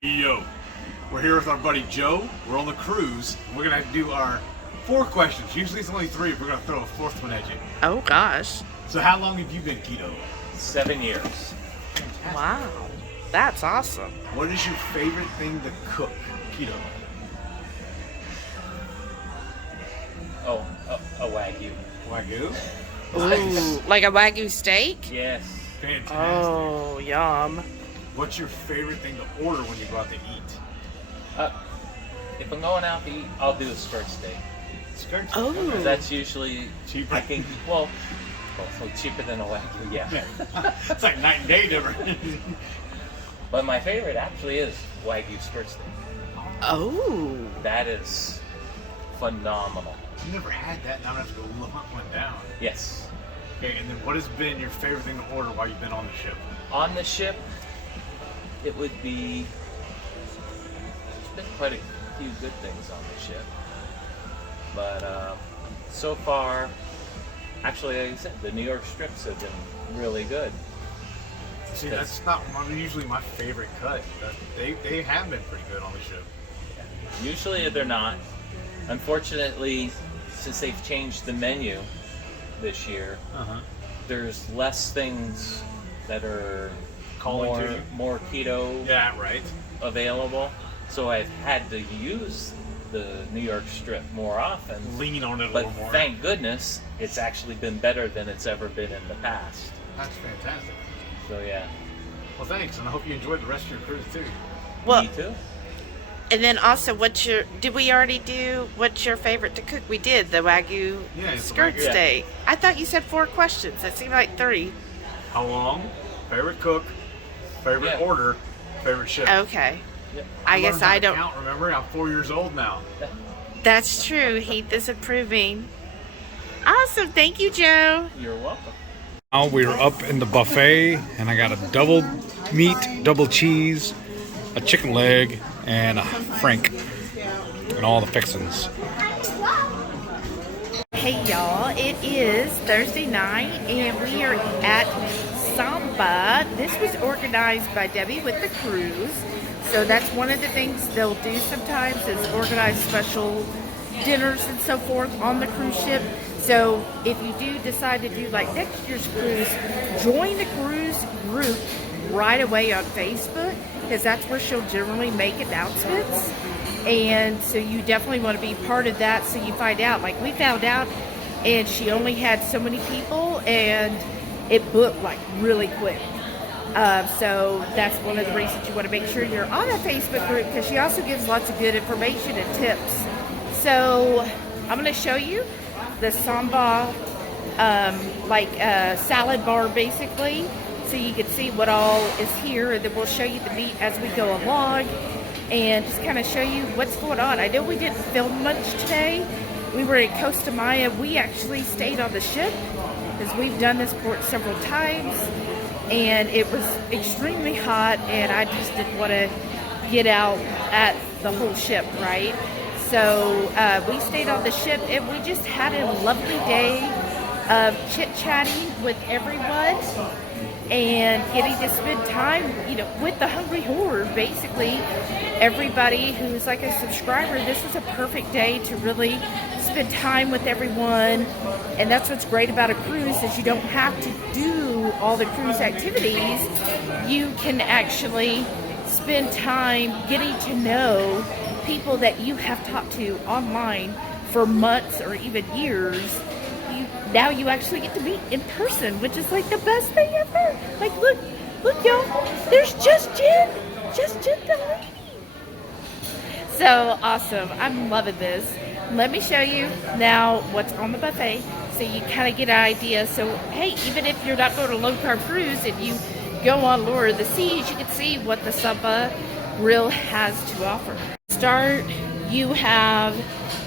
Yo, we're here with our buddy Joe. We're on the cruise. And we're gonna do our 4 questions. Usually it's only 3. We're gonna throw a 4th one at you. Oh gosh. So how long have you been keto? 7 years. Fantastic. Wow. That's awesome. What is your favorite thing to cook keto? Oh, a Wagyu. Wagyu? Ooh, like a Wagyu steak? Yes. Fantastic. Oh, yum. What's your favorite thing to order when you go out to eat? If I'm going out to eat, I'll do a skirt steak. Skirt steak? Oh. Because that's usually Cheaper? I think, well, cheaper than a Wagyu, yeah. It's like night and day difference. But my favorite actually is Wagyu skirt steak. Oh. That is phenomenal. I've never had that, now I'm gonna have to go hunt one down. Yes. Okay, and then what has been your favorite thing to order while you've been on the ship? On the ship, it would be, there's been quite a few good things on the ship. But so far, actually, like I said, the New York strips have been really good. See, that's not usually my favorite cut. They have been pretty good on the ship. Yeah. Usually they're not. Unfortunately, since they've changed the menu this year, there's less things that are Calling to you? more keto Yeah, right. available. So I've had to use the New York strip more often. Lean on it a But little more. thank goodness it's actually been better than it's ever been in the past. That's fantastic. So yeah. Well, thanks, and I hope you enjoyed the rest of your cruise too. Well, Me too. and then also, did we already do, what's your favorite to cook? We did, the Wagyu Yeah, it's the skirt Wagyu. steak. I thought you said 4 questions. That seemed like 3. How long? Favorite cook? Favorite Yeah. order? Favorite ship? Okay. Yep. I guess learned how I to don't. count, remember? I'm 4 years old now. That's true. Heath is approving. Awesome. Thank you, Joe. You're welcome. Now we're up in the buffet, and I got a double meat, double cheese, a chicken leg, and a frank, and all the fixings. Hey y'all, it is Thursday night and we are at Samba. This was organized by Debbie with the cruise. So that's one of the things they'll do sometimes is organize special dinners and so forth on the cruise ship. So if you do decide to do like next year's cruise, join the cruise group right away on Facebook because that's where she'll generally make announcements. And so you definitely want to be part of that so you find out. Like we found out and she only had so many people and it booked like really quick. So that's one of the reasons you want to make sure you're on a Facebook group because she also gives lots of good information and tips. So I'm going to show you the Samba salad bar basically so you can see what all is here, and then we'll show you the meat as we go along and just kind of show you what's going on. I know we didn't film much today. We were in Costa Maya. We actually stayed on the ship because we've done this port several times and it was extremely hot and I just didn't want to get out at the whole ship, right? So we stayed on the ship and we just had a lovely day of chit-chatting with everyone and getting to spend time, with the HungryHorde. Basically, everybody who's like a subscriber, this was a perfect day to really spend time with everyone. And that's what's great about a cruise is you don't have to do all the cruise activities. You can actually spend time getting to know people that you have talked to online for months or even years. Now you actually get to meet in person, which is like the best thing ever. Like, look, y'all, there's Just Jen the lady. So awesome. I'm loving this. Let me show you now what's on the buffet so you kind of get an idea. So, hey, even if you're not going to a low-carb cruise and you go on Allure of the Seas, you can see what the Samba grill has to offer. Start, you have,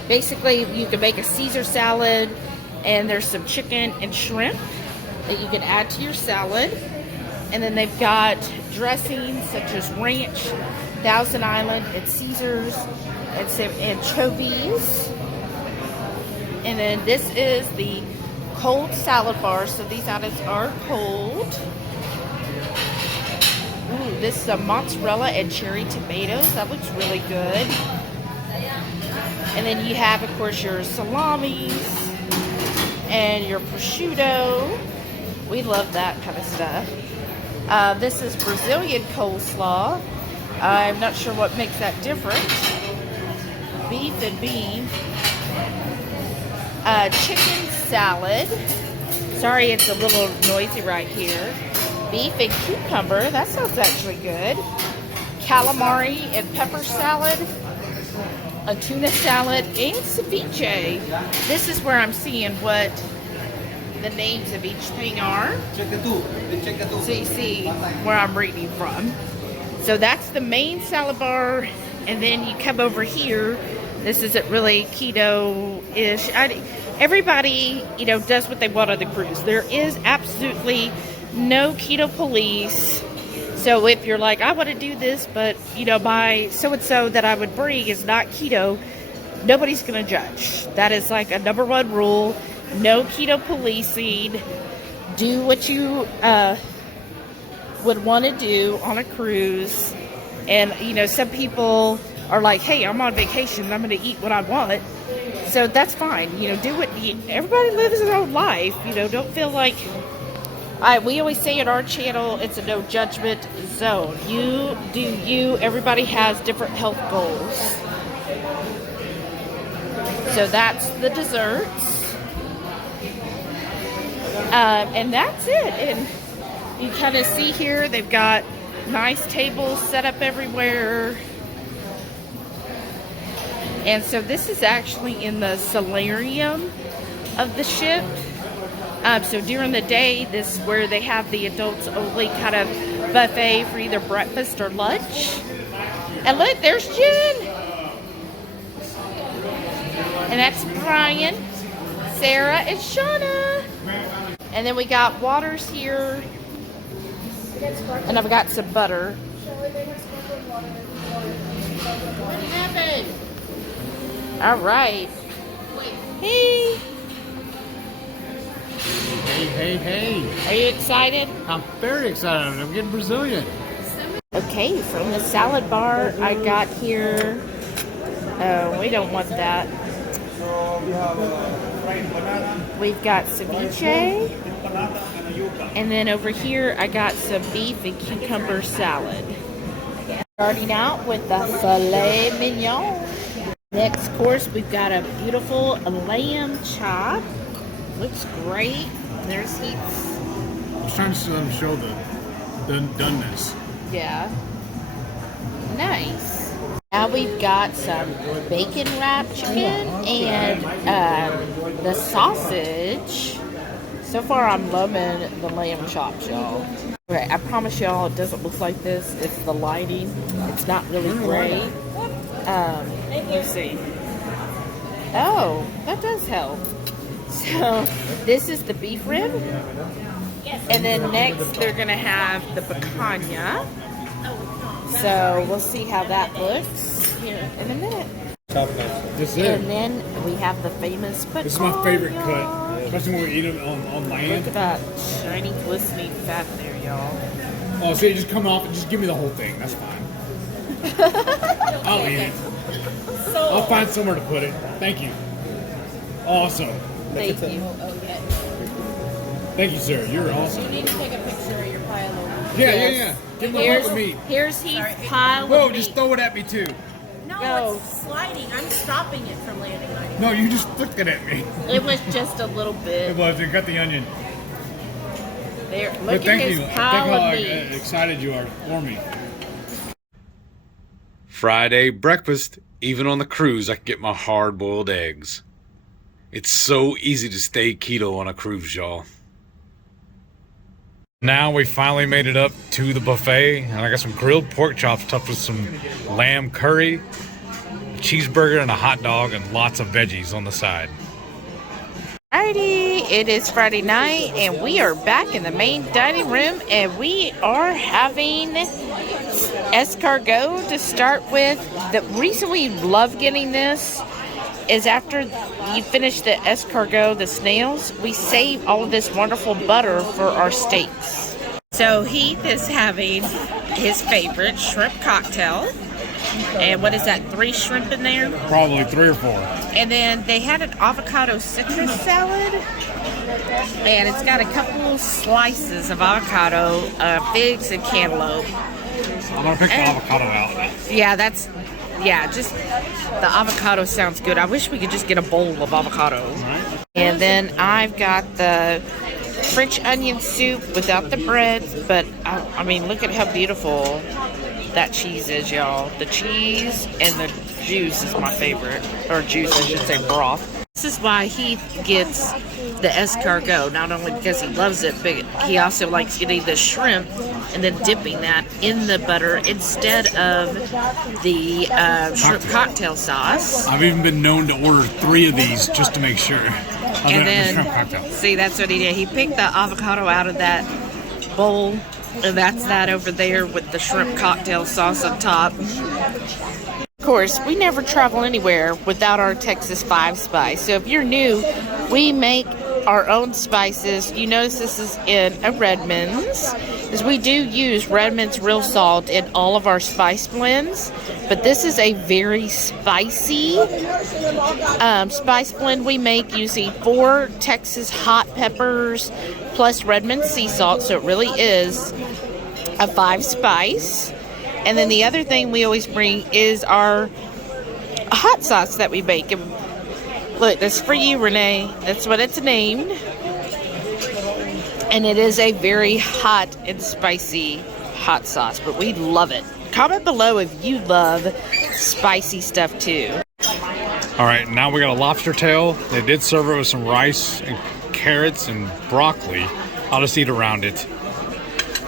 basically, you can make a Caesar salad, and there's some chicken and shrimp that you can add to your salad. And then they've got dressings such as ranch, Thousand Island, and Caesars, and some anchovies. And then this is the cold salad bar, so these items are cold. Ooh, this is a mozzarella and cherry tomatoes. That looks really good. And then you have, of course, your salamis and your prosciutto. We love that kind of stuff. This is Brazilian coleslaw. I'm not sure what makes that different. Beef and bean. Chicken salad. Sorry, it's a little noisy right here. Beef and cucumber. That sounds actually good. Calamari and pepper salad. A tuna salad and ceviche. This is where I'm seeing what the names of each thing are. So you see where I'm reading from. So that's the main salad bar, and then you come over here. This isn't really keto-ish. Everybody, you know, does what they want on the cruise. There is absolutely no keto police. So if you're like, I want to do this, but, you know, my so-and-so that I would bring is not keto, nobody's going to judge. That is like a #1 rule. No keto policing. Do what you would want to do on a cruise. And, you know, some people are like, hey, I'm on vacation, I'm going to eat what I want. So that's fine. You know, do what everybody lives their own life. You know, don't feel like... we always say in our channel, it's a no judgment zone. You do you. Everybody has different health goals. So that's the desserts. And that's it. And you kind of see here, they've got nice tables set up everywhere. And so this is actually in the solarium of the ship. So during the day, this is where they have the adults only kind of buffet for either breakfast or lunch. And look, there's Jen. And that's Brian, Sara, and Shauna. And then we got waters here. And I've got some butter. What happened? All right. Hey. Hey. Are you excited? I'm very excited. I'm getting Brazilian. Okay, from the salad bar, I got here. Oh, we don't want that. We've got ceviche. And then over here, I got some beef and cucumber salad. Starting out with the filet mignon. Next course, we've got a beautiful lamb chop. Looks great. There's Heath's. I was trying to show the doneness. Yeah. Nice. Now we've got some bacon wrapped chicken and the sausage. So far, I'm loving the lamb chops, y'all. Okay, I promise y'all it doesn't look like this. It's the lighting. It's not really great. Let's see. Oh, that does help. So, this is the beef rib. And then next, they're going to have the picanha. So, we'll see how that looks here in a minute. This is it. And then we have the famous picanha. This is my favorite cut, especially when we eat them on land. Look at that shiny, glistening fat there, y'all. Oh, so you just come off and just give me the whole thing. That's fine. I'll eat it. I'll find somewhere to put it. Thank you. Awesome. Thank you. Thank you, sir. You're awesome. You need to take a picture of your pile over. Yeah. Give me a hug of me. Here's Heath's pile Whoa, of just meat. throw it at me too. No, Go. it's sliding. I'm stopping it from landing on you. No, you just flicked it at me. It was just a little It bit. was. You got the onion. There, But look at thank his you. Think pile how of meat. excited you are for me. Friday breakfast, even on the cruise, I can get my hard-boiled eggs. It's so easy to stay keto on a cruise, y'all. Now we finally made it up to the buffet, and I got some grilled pork chops topped with some lamb curry, a cheeseburger, and a hot dog, and lots of veggies on the side. Alrighty, it is Friday night, and we are back in the main dining room, and we are having escargot to start with. The reason we love getting this is after you finish the escargot, the snails, we save all of this wonderful butter for our steaks. So Heath is having his favorite shrimp cocktail. And what is that, 3 shrimp in there? Probably 3 or 4. And then they had an avocado citrus salad. And it's got a couple slices of avocado, figs, and cantaloupe. I'm gonna pick the avocado out. Yeah, just the avocado sounds good. I wish we could just get a bowl of avocado. Right. And then I've got the French onion soup without the bread, but I mean, look at how beautiful that cheese is, y'all. The cheese and the juice is my favorite, or juice, I should say, broth. This is why Heath gets the escargot, not only because he loves it, but he also likes getting the shrimp and then dipping that in the butter instead of the shrimp cocktail sauce. I've even been known to order 3 of these just to make sure. And shrimp cocktail. then, see, that's what he did. He picked the avocado out of that bowl, and that's that over there with the shrimp cocktail sauce on top. Of course, we never travel anywhere without our Texas 5 spice. So if you're new, we make our own spices. You notice this is in a Redmond's, because we do use Redmond's real salt in all of our spice blends. But this is a very spicy spice blend we make using 4 Texas hot peppers plus Redmond sea salt. So it really is a 5 spice. And then the other thing we always bring is our hot sauce that we make. And look, that's for you, Renee. That's what it's named. And it is a very hot and spicy hot sauce, but we love it. Comment below if you love spicy stuff too. All right, now we got a lobster tail. They did serve it with some rice and carrots and broccoli. I'll just eat around it.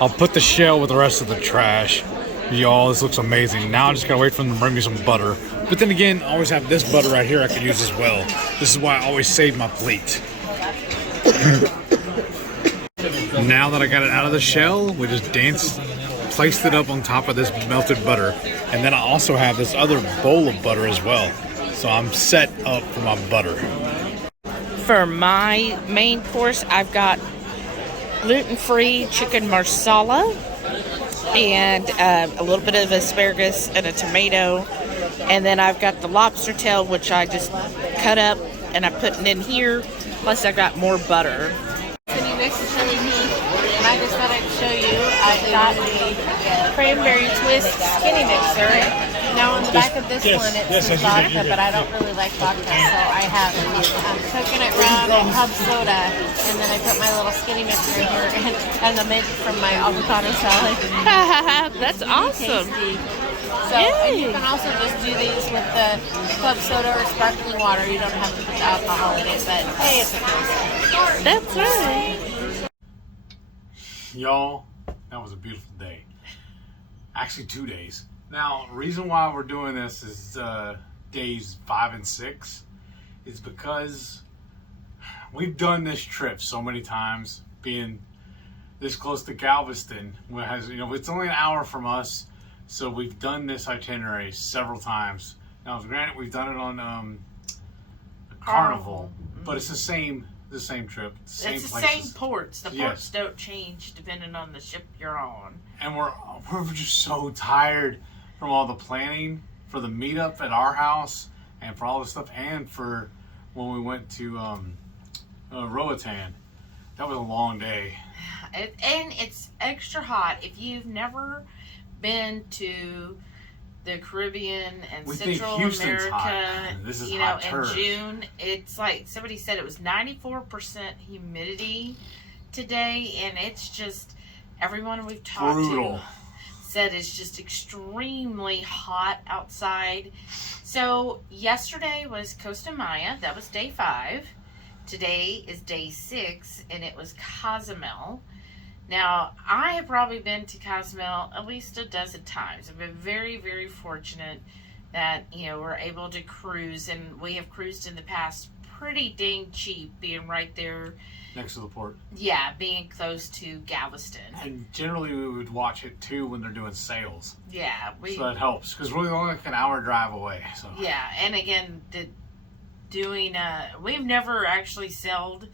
I'll put the shell with the rest of the trash. Y'all, this looks amazing. Now I just gotta wait for them to bring me some butter. But then again, I always have this butter right here I could use as well. This is why I always save my plate. Now that I got it out of the shell, we just placed it up on top of this melted butter. And then I also have this other bowl of butter as well. So I'm set up for my butter. For my main course, I've got gluten-free chicken marsala and a little bit of asparagus and a tomato. And then I've got the lobster tail, which I just cut up and I put it in here. Plus I've got more butter. Sitting next to Chili Heath, and I just thought I'd show you. I've got a cranberry twist skinny mixer. Now on the back of this one, it's vodka, but I don't really like vodka, so I have coconut rum and hub soda, and then I put my little skinny mixer in here and the mint from my avocado salad. That's awesome. Tasty. So and you can also just do these with the club soda or sparkling water. You don't have to put the alcohol in it, but hey, it's a taste. That's right. Y'all, that was a beautiful day. Actually, 2 days. Now, the reason why we're doing this is days 5 and 6 is because we've done this trip so many times, being this close to Galveston. It's only an hour from us, so we've done this itinerary several times. Now, granted, we've done it on a Carnival, but it's the same trip. It's the same ports. The ports don't change depending on the ship you're on. And we're just so tired from all the planning for the meetup at our house and for all the stuff, and for when we went to Roatan. That was a long day. And it's extra hot. If you've never been to the Caribbean and Central America, this is in June, it's like somebody said it was 94% humidity today, and it's just everyone we've talked to said it's just extremely hot outside. So yesterday was Costa Maya, that was day 5. Today is day 6, and it was Cozumel. Now, I have probably been to Cozumel at least a dozen times. I've been very, very fortunate that, we're able to cruise, and we have cruised in the past pretty dang cheap, being right there. Next to the port. Yeah, being close to Galveston. And generally we would watch it too when they're doing sales. Yeah. So that helps, because we're only like an hour drive away. So. Yeah, and again, we've never actually sailed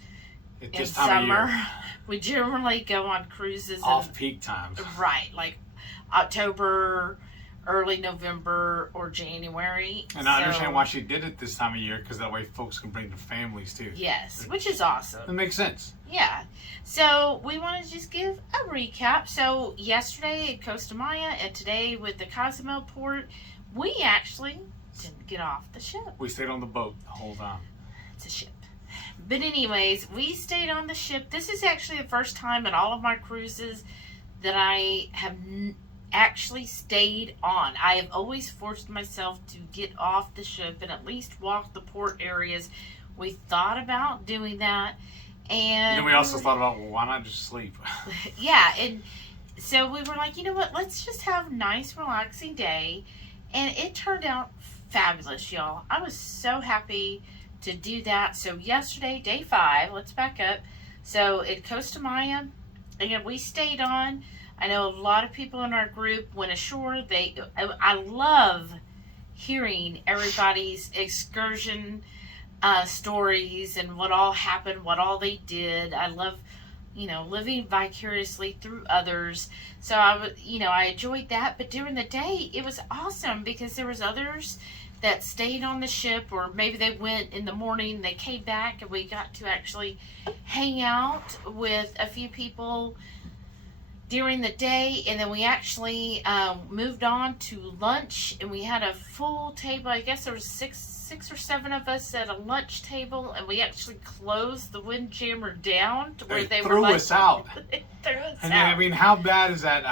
at in this time summer. of year. We generally go on cruises Off-peak times. right, like October, early November, or January. And I understand why she did it this time of year, because that way folks can bring their families too. Yes, which is awesome. That makes sense. Yeah. So we want to just give a recap. So yesterday at Costa Maya and today with the Cozumel port, we actually didn't get off the ship. We stayed on the boat the whole time. It's a ship. But anyways, we stayed on the ship. This is actually the first time in all of my cruises that I have actually stayed on. I have always forced myself to get off the ship and at least walk the port areas. We thought about doing that. And then we also thought about, well, why not just sleep? Yeah, and so we were like, you know what, let's just have a nice, relaxing day. And it turned out fabulous, y'all. I was so happy to do that. So yesterday, day 5, let's back up. So at Costa Maya, again, we stayed on. I know a lot of people in our group went ashore. I love hearing everybody's excursion stories and what all happened, what all they did. I love, living vicariously through others. So I enjoyed that. But during the day, it was awesome because there was others that stayed on the ship, or maybe they went in the morning, they came back, and we got to actually hang out with a few people during the day. And then we actually moved on to lunch, and we had a full table. I guess there was six or seven of us at a lunch table, and we actually closed the windjammer down to where they threw were us out. They threw us And out. then, I mean, how bad is that?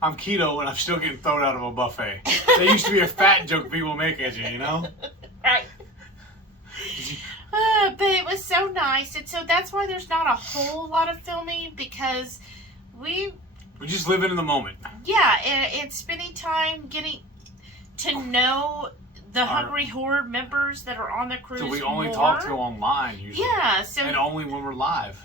I'm keto and I'm still getting thrown out of a buffet. That used to be a fat joke people make at you, you know? Right. But it was so nice, and so that's why there's not a whole lot of filming, because we're just living in the moment. Yeah, and spending time getting to know the HungryHorde members that are on the cruise. So we only more. talk to online usually. Yeah, so and only when we're live.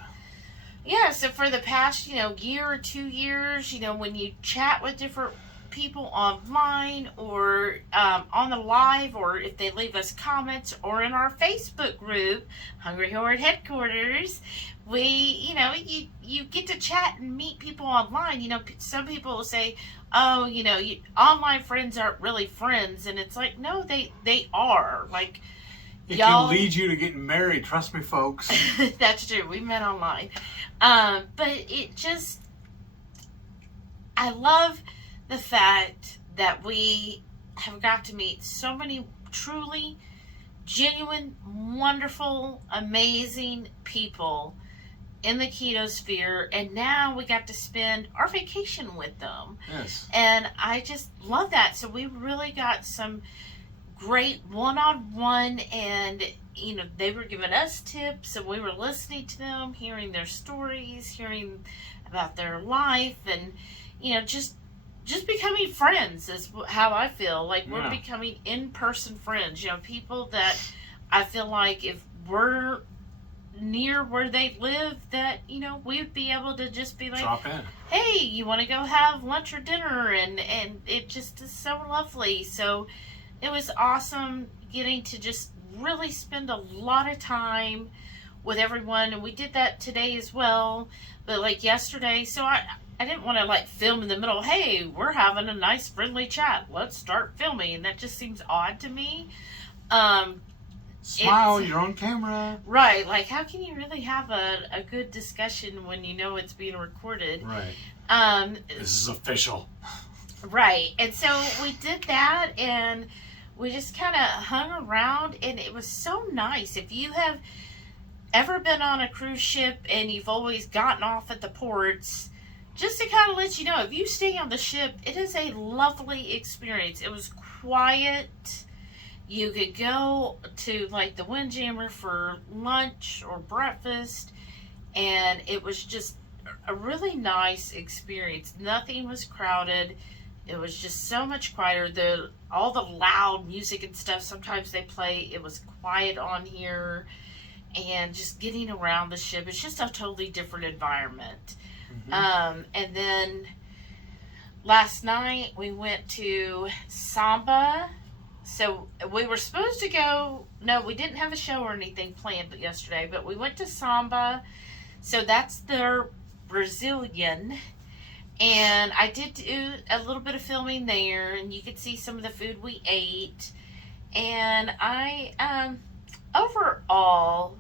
Yeah, so for the past, year or 2 years, when you chat with different people online or on the live, or if they leave us comments, or in our Facebook group, HungryHorde Headquarters, we, you get to chat and meet people online. Some people will say, oh, online friends aren't really friends. And it's like, no, they are. Like, it y'all can lead you to getting married. Trust me, folks. That's true. We met online. But it just, I love the fact that we have got to meet so many truly genuine, wonderful, amazing people in the keto sphere, and now we got to spend our vacation with them. Yes. And I just love that. So we really got some great one-on-one, and they were giving us tips, and we were listening to them, hearing their stories, hearing about their life, and just becoming friends is how I feel. Like, we're becoming in-person friends. People that I feel like if we're near where they live, that we'd be able to just be like, drop in. Hey, you want to go have lunch or dinner? And it just is so lovely. So it was awesome getting to just really spend a lot of time with everyone, and we did that today as well. But like yesterday, so I didn't want to film in the middle. Hey, we're having a nice friendly chat, let's start filming. And that just seems odd to me. Smile, you're on camera. Right, like how can you really have a good discussion when it's being recorded? Right. This is official. Right, and so we did that, and we just kind of hung around, and it was so nice. If you have ever been on a cruise ship and you've always gotten off at the ports, just to kind of let you know, if you stay on the ship, it is a lovely experience. It was quiet. You could go to the Windjammer for lunch or breakfast, and it was just a really nice experience. Nothing was crowded. It was just so much quieter. All the loud music and stuff, sometimes they play, it was quiet on here. And just getting around the ship, it's just a totally different environment. Mm-hmm. And then last night we went to Samba, So we were supposed to go. No, we didn't have a show or anything planned yesterday, but we went to Samba. So that's their Brazilian. And I did do a little bit of filming there, and you could see some of the food we ate. And I, overall,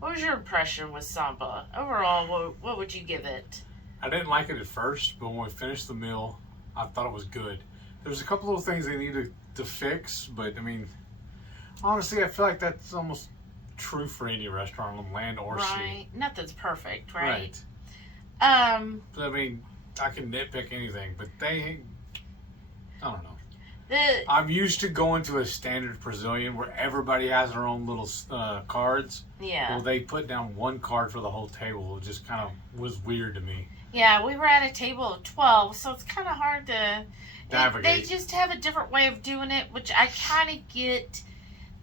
what was your impression with Samba? Overall, what would you give it? I didn't like it at first, but when we finished the meal, I thought it was good. There's a couple little things they needed to fix, but I mean, honestly, I feel like that's almost true for any restaurant on land or sea. Right. Nothing's perfect, right? But I mean, I can nitpick anything, but I don't know. I'm used to going to a standard Brazilian where everybody has their own little cards. Yeah. Well, they put down one card for the whole table. It just kind of was weird to me. Yeah, we were at a table of 12, so it's kind of hard to navigate. They just have a different way of doing it, which I kind of get.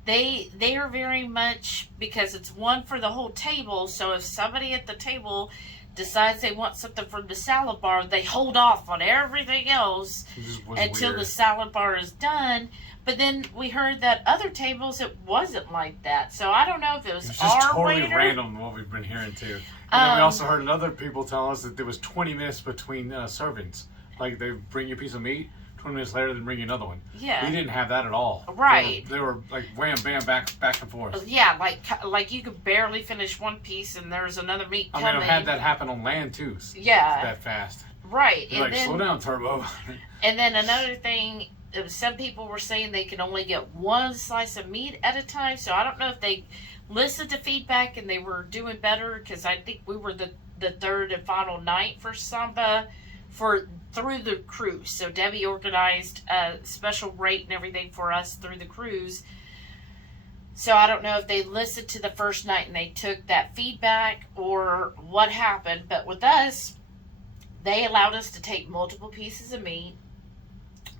They are very much, because it's one for the whole table, so if somebody at the table decides they want something from the salad bar, they hold off on everything else until weird. The salad bar is done. But then we heard that other tables, it wasn't like that. So I don't know if it was just our totally waiter. random what we've been hearing too. And then we also heard other people tell us that there was 20 minutes between servings. Like they bring you a piece of meat, 20 minutes later they bring you another one. Yeah. We didn't have that at all. Right. They were like wham, bam, back and forth. Yeah, like you could barely finish one piece and there's another meat coming. I mean, I've had that happen on land too. Yeah. That fast. Right. You're like, slow down, Turbo. And then another thing, some people were saying they can only get one slice of meat at a time. So I don't know if they listened to feedback and they were doing better, because I think we were the third and final night for Samba through the cruise. So Debbie organized a special rate and everything for us through the cruise. So I don't know if they listened to the first night and they took that feedback or what happened. But with us, they allowed us to take multiple pieces of meat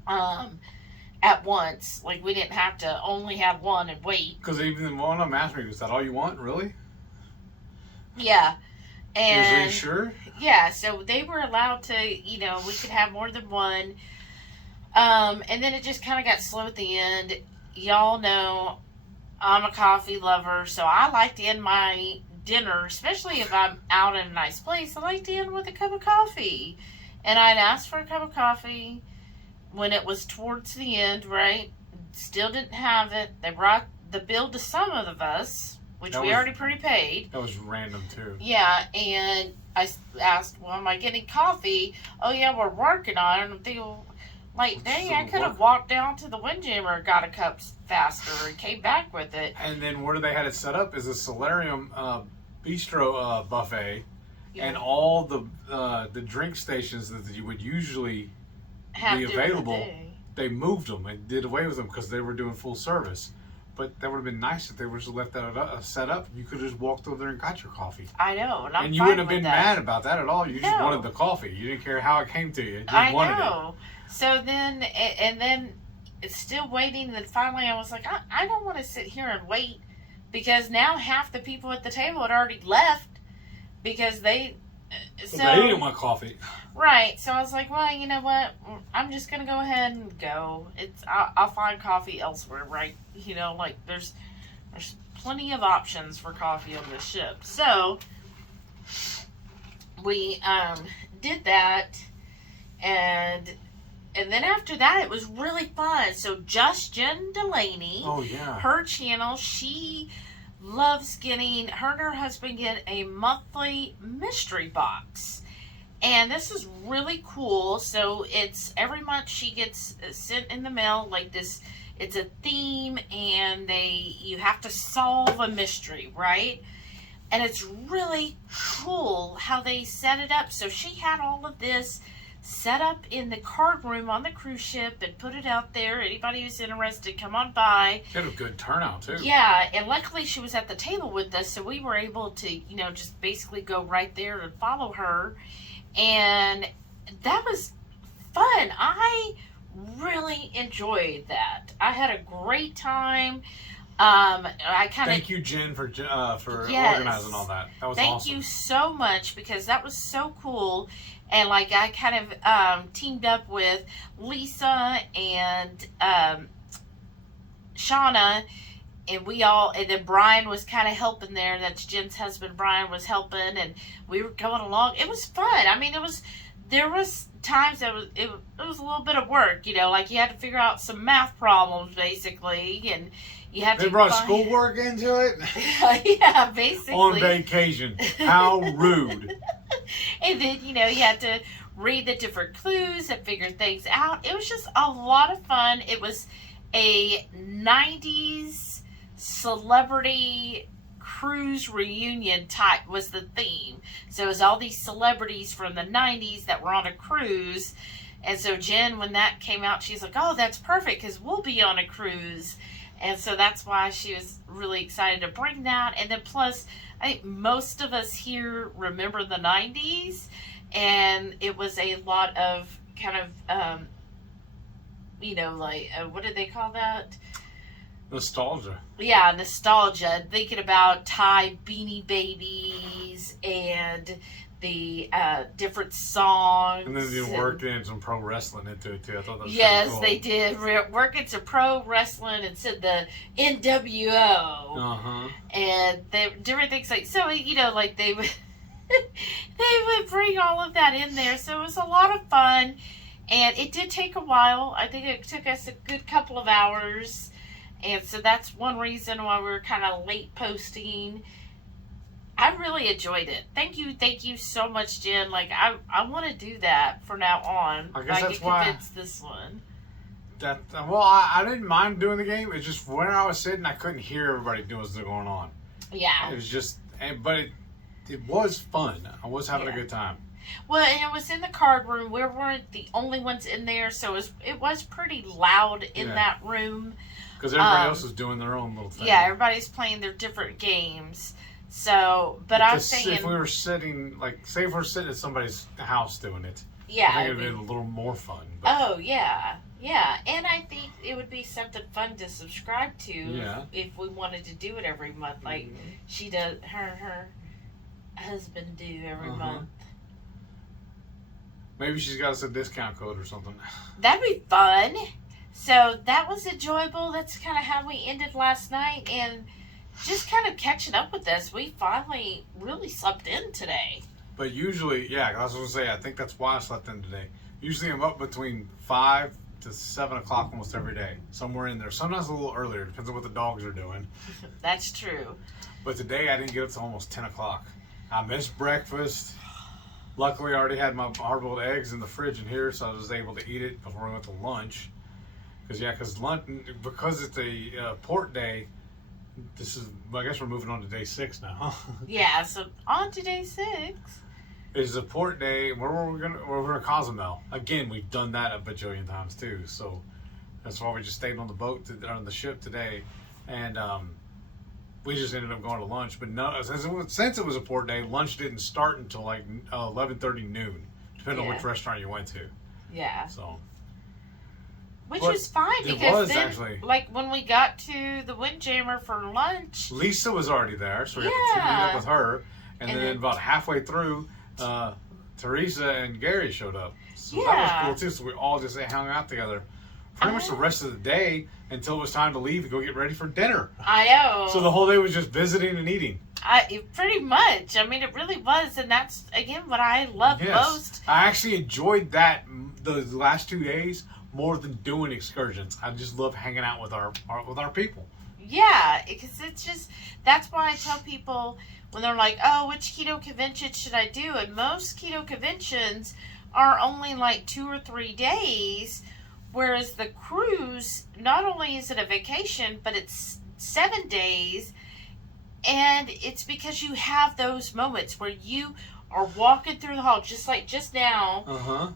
at once. Like, we didn't have to only have one and wait. Because even one of them asked me, was that all you want, really? Yeah. And are you sure? Yeah, so they were allowed to, we could have more than one. And then it just kind of got slow at the end. Y'all know I'm a coffee lover, so I like to end my dinner, especially if I'm out in a nice place, I like to end with a cup of coffee. And I'd asked for a cup of coffee when it was towards the end, right? Still didn't have it. They brought the bill to some of us, which we already prepaid. That was random, too. Yeah, and I asked, well, am I getting coffee? Oh, yeah, we're working on it. And I'm thinking, like, dang, I could have walked down to the Windjammer, got a cup faster, and came back with it. And then where they had it set up is a Solarium bistro buffet. Yeah. And all the drink stations that you would usually be available, they moved them and did away with them because they were doing full service. But that would have been nice if they were just left that set up. You could have just walked over there and got your coffee. I know, and you wouldn't have been mad about that at all. You just wanted the coffee. You didn't care how it came to you. You just wanted it. So then, and then it's still waiting. And then finally I was like, I don't want to sit here and wait, because now half the people at the table had already left because they didn't want coffee. Right. So I was like, well, you know what? I'm just going to go ahead and go. I'll find coffee elsewhere, right? Like there's plenty of options for coffee on this ship. So we did that, and then after that it was really fun. So Just Jen Delaney, her channel, she loves getting, her and her husband get a monthly mystery box. And this is really cool. So it's every month she gets sent in the mail like this. It's a theme, and you have to solve a mystery, right? And it's really cool how they set it up. So she had all of this set up in the card room on the cruise ship and put it out there. Anybody who's interested, come on by. She had a good turnout, too. Yeah, and luckily she was at the table with us, so we were able to, just basically go right there and follow her. And that was fun. I really enjoyed that. I had a great time. Thank you, Jen, for organizing all that. That was awesome. Thank you so much, because that was so cool. And I kind of teamed up with Lisa and Shauna, and then Brian was kind of helping there. That's Jen's husband. Brian was helping, and we were going along. It was fun. I mean, there was times that it was a little bit of work, like you had to figure out some math problems basically, and you had They brought schoolwork into it? Yeah, basically. On vacation. How rude. And then, you had to read the different clues and figure things out. It was just a lot of fun. It was a 90s celebrity cruise reunion type was the theme. So it was all these celebrities from the 90s that were on a cruise. And so Jen, when that came out, she's like, oh, that's perfect because we'll be on a cruise. And so that's why she was really excited to bring that. And then plus, I think most of us here remember the 90s. And it was a lot of kind of, what did they call that? Nostalgia. Yeah, nostalgia. Thinking about Thai Beanie Babies and the different songs. And then they worked in some pro wrestling into it too. I thought that was yes, cool. they did. Work into pro wrestling and said the NWO. Uh-huh. And different things like, so, like they would, they would bring all of that in there. So it was a lot of fun. And it did take a while. I think it took us a good couple of hours. And so that's one reason why we were kind of late posting. I really enjoyed it. Thank you so much, Jen. Like, I want to do that from now on. I guess that's why. Convince this one. I didn't mind doing the game. It's just when I was sitting, I couldn't hear everybody doing what's going on. Yeah. It was just, but it was fun. I was having a good time. Well, and it was in the card room. We weren't the only ones in there, so it was pretty loud in that room. Because everybody else was doing their own little thing. Yeah, everybody's playing their different games. So, but I was saying, if we were sitting, say if we're sitting at somebody's house doing it, yeah, I think it'd be a little more fun. But. Oh yeah, and I think it would be something fun to subscribe to if we wanted to do it every month, like she does, her husband do every month. Maybe she's got us a discount code or something. That'd be fun. So that was enjoyable. That's kind of how we ended last night. And just kind of catching up with this, we finally really slept in today. But usually, I was going to say, I think that's why I slept in today. Usually I'm up between 5 to 7 o'clock almost every day. Somewhere in there. Sometimes a little earlier. Depends on what the dogs are doing. That's true. But today I didn't get up to almost 10 o'clock. I missed breakfast. Luckily, I already had my hard-boiled eggs in the fridge in here, so I was able to eat it before we went to lunch. Because it's a port day, I guess we're moving on to day 6 now. Yeah, so on to day 6. It's a port day. We're going to Cozumel. Again, we've done that a bajillion times too, so that's why we just stayed on the boat, on the ship today, and we just ended up going to lunch. But no, since it was a port day, lunch didn't start until like 11:30 noon, depending on which restaurant you went to. Yeah. So. Which was fine because then, actually. Like when we got to the Windjammer for lunch, Lisa was already there, so we had to meet up with her. And then about halfway through, Teresa and Gary showed up. So that was cool too. So we all just hung out together. Pretty much the rest of the day until it was time to leave to go get ready for dinner. I know. So the whole day was just visiting and eating. Pretty much. I mean, it really was, and that's again what I love most. I actually enjoyed that the last 2 days more than doing excursions. I just love hanging out with our people. Yeah, because it's just, that's why I tell people when they're like, oh, which keto convention should I do? And most keto conventions are only like 2 or 3 days, whereas the cruise, not only is it a vacation, but it's 7 days, and it's because you have those moments where you are walking through the hall, just like just now.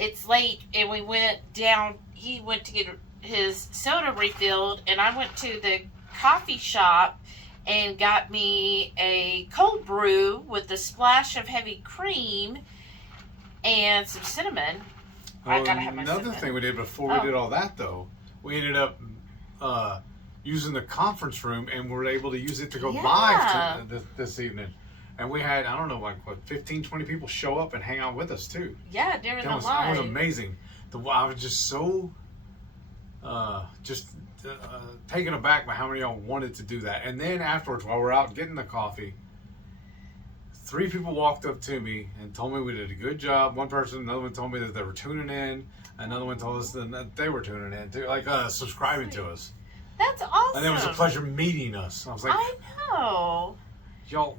It's late, and we went down. He went to get his soda refilled, and I went to the coffee shop and got me a cold brew with a splash of heavy cream and some cinnamon. I gotta have my cinnamon. Another thing we did before we did all that, though, we ended up using the conference room, and we were able to use it to go live this evening. And we had, 15, 20 people show up and hang out with us, too. Yeah, during the live. That was amazing. I was just so just taken aback by how many of y'all wanted to do that. And then afterwards, while we're out getting the coffee, 3 people walked up to me and told me we did a good job. One person, another one told me that they were tuning in. Another one told us that they were tuning in too, like subscribing to us. That's awesome. And it was a pleasure meeting us. I was like, I know. Y'all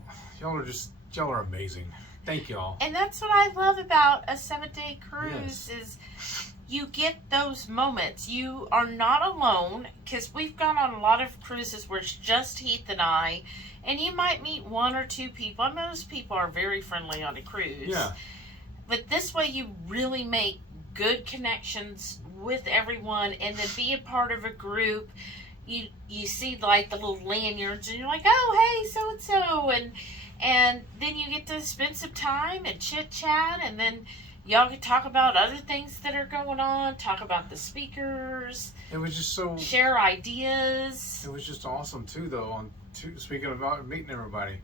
are amazing. Thank y'all. And that's what I love about a 7-day cruise is you get those moments. You are not alone, because we've gone on a lot of cruises where it's just Heath and I, and you might meet 1 or 2 people. And most people are very friendly on a cruise. Yeah. But this way you really make good connections with everyone, and then be a part of a group. You see like the little lanyards, and you're like, oh, hey, so and so, and then you get to spend some time and chit chat, and then y'all can talk about other things that are going on, talk about the speakers. It was just so share ideas. It was just awesome too, though. Speaking about meeting everybody,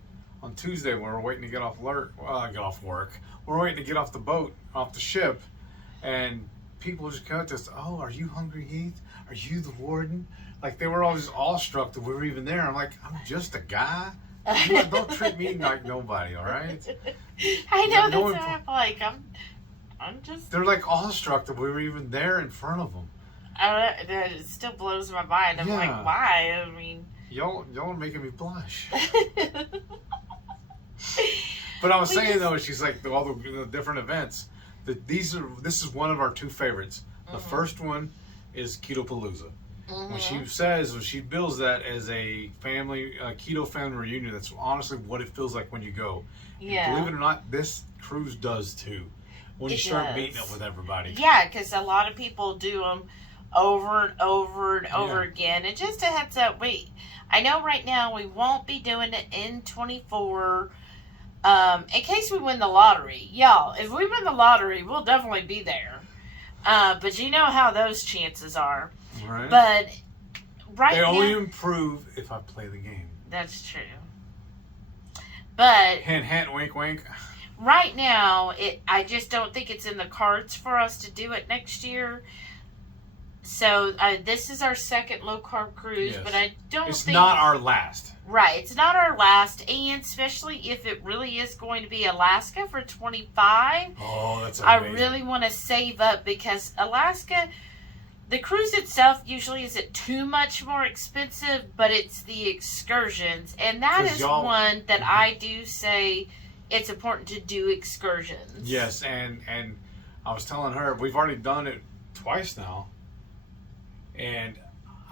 on Tuesday when we were waiting to get off work, we're waiting to get off the boat, off the ship, and people just come up to us. Oh, are you HungryHeath? Are you the warden? Like, they were all just awestruck that we were even there. I'm like, I'm just a guy. Don't treat me like nobody, all right? I know, that's what I'm like. I'm just... They're like awestruck that we were even there in front of them. It still blows my mind. I'm like, why? I mean... Y'all are making me blush. But I was saying, though, she's like, all the different events, that this is one of our 2 favorites. The first one is Ketopalooza. When she bills that as a family, keto family reunion, that's honestly what it feels like when you go. Yeah. And believe it or not, this cruise does too. When you start meeting up with everybody. Yeah, because a lot of people do them over and over and over again. And just a heads up, I know right now we won't be doing it in 24. In case we win the lottery. Y'all, if we win the lottery, we'll definitely be there. But you know how those chances are. Right. But they only improve if I play the game. That's true. But hint, hint, wink, wink. Right now, I just don't think it's in the cards for us to do it next year. So this is our second low carb cruise, but I don't think... It's not our last. Right, it's not our last, and especially if it really is going to be Alaska for 25. Oh, that's amazing. I really want to save up, because Alaska, the cruise itself usually isn't too much more expensive, but it's the excursions, and that is one that I do say it's important to do excursions. Yes, and I was telling her, we've already done it twice now. And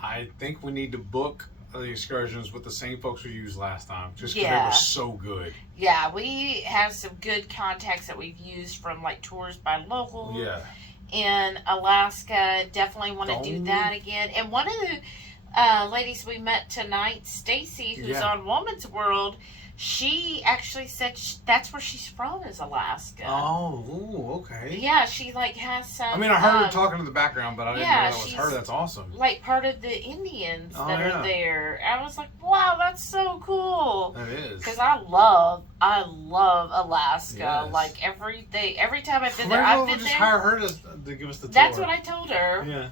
I think we need to book the excursions with the same folks we used last time. Just because they were so good. Yeah, we have some good contacts that we've used from like Tours by Local. Yeah. In Alaska. Definitely want to do that again. And one of the ladies we met tonight, Stacy, who's on Woman's World, she actually said that's where she's from, is Alaska. Oh, ooh, okay. Yeah, she like has some... I mean, I heard her talking in the background, but I didn't know that was her. That's awesome. Like part of the Indians that are there. I was like, wow, that's so cool. That is. Because I love Alaska. Yes. Like every time I've been there, I've been just there. Hire her to give us the tour. That's what I told her. Yeah.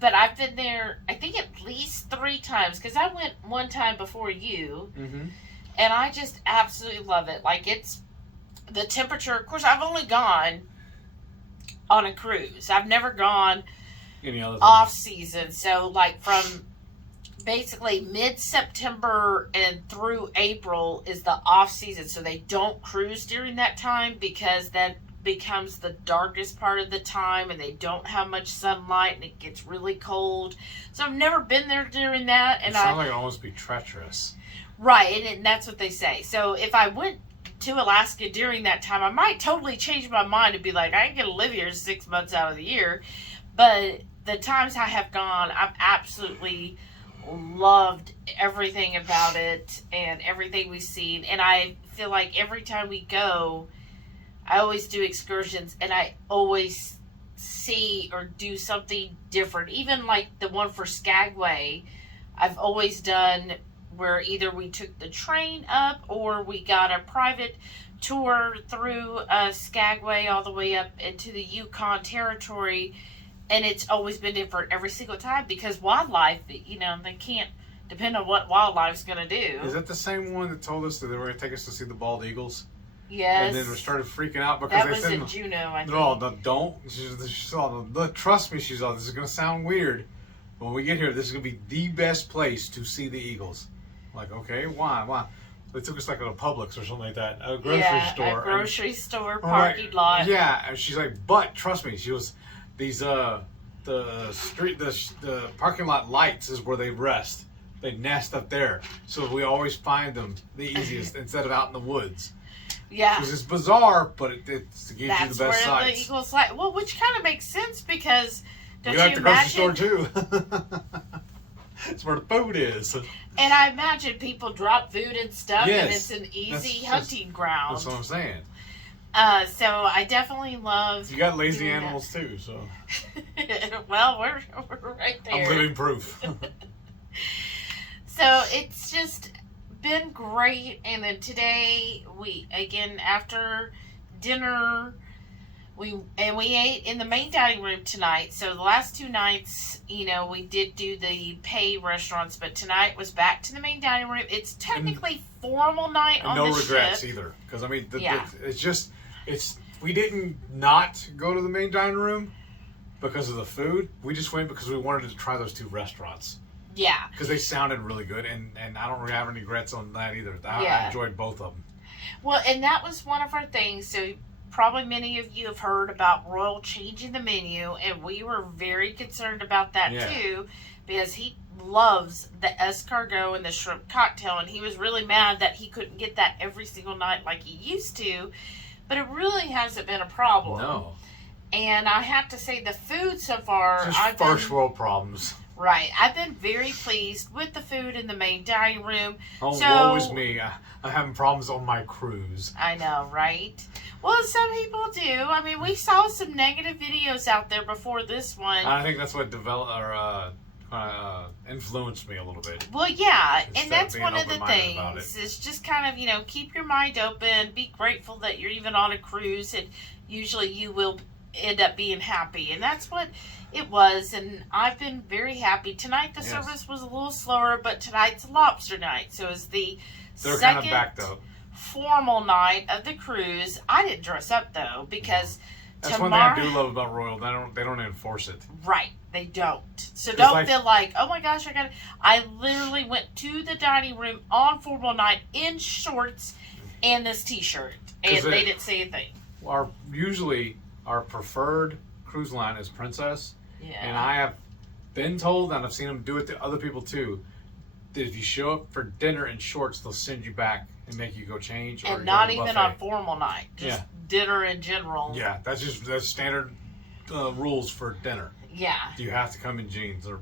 But I've been there, I think at least 3 times, because I went one time before you, and I just absolutely love it. Like, it's the temperature. Of course, I've only gone on a cruise. I've never gone off season. So, like, from basically mid-September and through April is the off season. So they don't cruise during that time, because that becomes the darkest part of the time, and they don't have much sunlight, and it gets really cold. So I've never been there during that, and it sounds like it almost be treacherous. Right, and that's what they say. So if I went to Alaska during that time, I might totally change my mind and be like, I ain't gonna live here 6 months out of the year. But the times I have gone, I've absolutely loved everything about it and everything we've seen. And I feel like every time we go, I always do excursions, and I always see or do something different. Even like the one for Skagway, I've always done where either we took the train up or we got a private tour through Skagway all the way up into the Yukon Territory. And it's always been different every single time because wildlife, you know, they can't depend on what wildlife's going to do. Is that the same one that told us that they were going to take us to see the bald eagles? Yes. And then we started freaking out because that they was said, in Juneau, I think. no, don't. She's all, trust me, she's all, this is going to sound weird. But when we get here, this is going to be the best place to see the eagles. I'm like, okay, why? They took us like to a Publix or something like that, a grocery store. A grocery store parking lot. Yeah, and she's like, but trust me, she was, these, the parking lot lights is where they rest. They nest up there. So we always find them the easiest instead of out in the woods. Yeah. Because it's bizarre, but it gives you the best That's where sights. the eagles like. Well, which kind of makes sense because don't We like you the grocery imagine? store too. It's where the food is. And I imagine people drop food and stuff, Yes. and it's an easy hunting ground. That's what I'm saying. So I definitely love. You got lazy doing animals too, so that. Well, we're right there. I'm living proof. So it's just been great, and then today after dinner we ate in the main dining room tonight. So the last 2 nights, you know, we did do the pay restaurants, but tonight was back to the main dining room. It's technically formal night on no the regrets ship. either, because I mean, Yeah. we didn't not go to the main dining room because of the food. We just went because we wanted to try those 2 restaurants. Yeah. Because they sounded really good, and I don't really have any regrets on that either. I enjoyed both of them. Well, and that was one of our things. So probably many of you have heard about Royal changing the menu, and we were very concerned about that too, because he loves the escargot and the shrimp cocktail, and he was really mad that he couldn't get that every single night like he used to. But it really hasn't been a problem. No. And I have to say, the food so far, Just first world problems. Right. I've been very pleased with the food in the main dining room. Oh, so, woe is me. I'm having problems on my cruise. I know, right? Well, some people do. I mean, we saw some negative videos out there before this one. I think that's what influenced me a little bit. Well, yeah, Instead and that's of one being of the open-minded about things. Is just kind of, you know, keep your mind open. Be grateful that you're even on a cruise, and usually you will end up being happy. And that's what it was, and I've been very happy. Tonight the service was a little slower, but tonight's lobster night, so it's the They're second kind of backed up. formal night of the cruise. I didn't dress up though because That's tomorrow, one thing I do love about Royal. They don't enforce it. right? They don't. So don't like, feel like, oh my gosh, I literally went to the dining room on formal night in shorts and this T-shirt, and they didn't say a thing. Usually our preferred cruise line is Princess. Yeah. And I have been told, and I've seen them do it to other people too, that if you show up for dinner in shorts, they'll send you back and make you go change. And not even on formal night, just dinner in general. Yeah, that's standard rules for dinner. Yeah. You have to come in jeans or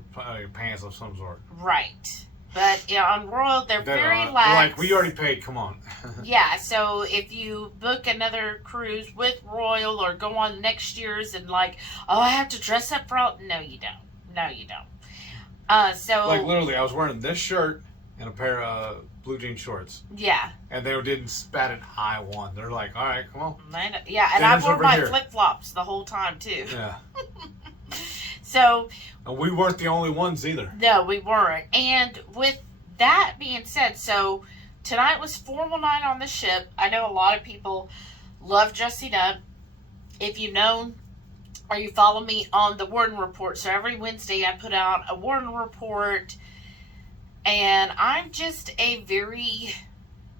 pants of some sort. Right. But on Royal, they're very lax. They're like, we already paid, come on. Yeah, so if you book another cruise with Royal or go on next year's and like, oh, I have to dress up for all... No, you don't. No, you don't. So... Like, literally, I was wearing this shirt and a pair of blue jean shorts. Yeah. And they didn't spat an eye one. They're like, all right, come on. Yeah, and Dinner's I wore over my here. flip-flops the whole time, too. Yeah. So... And we weren't the only ones either. No, we weren't. And with that being said, so tonight was formal night on the ship. I know a lot of people love dressing up. If you know or you follow me on the Warden Report, so every Wednesday I put out a Warden Report, and I'm just a very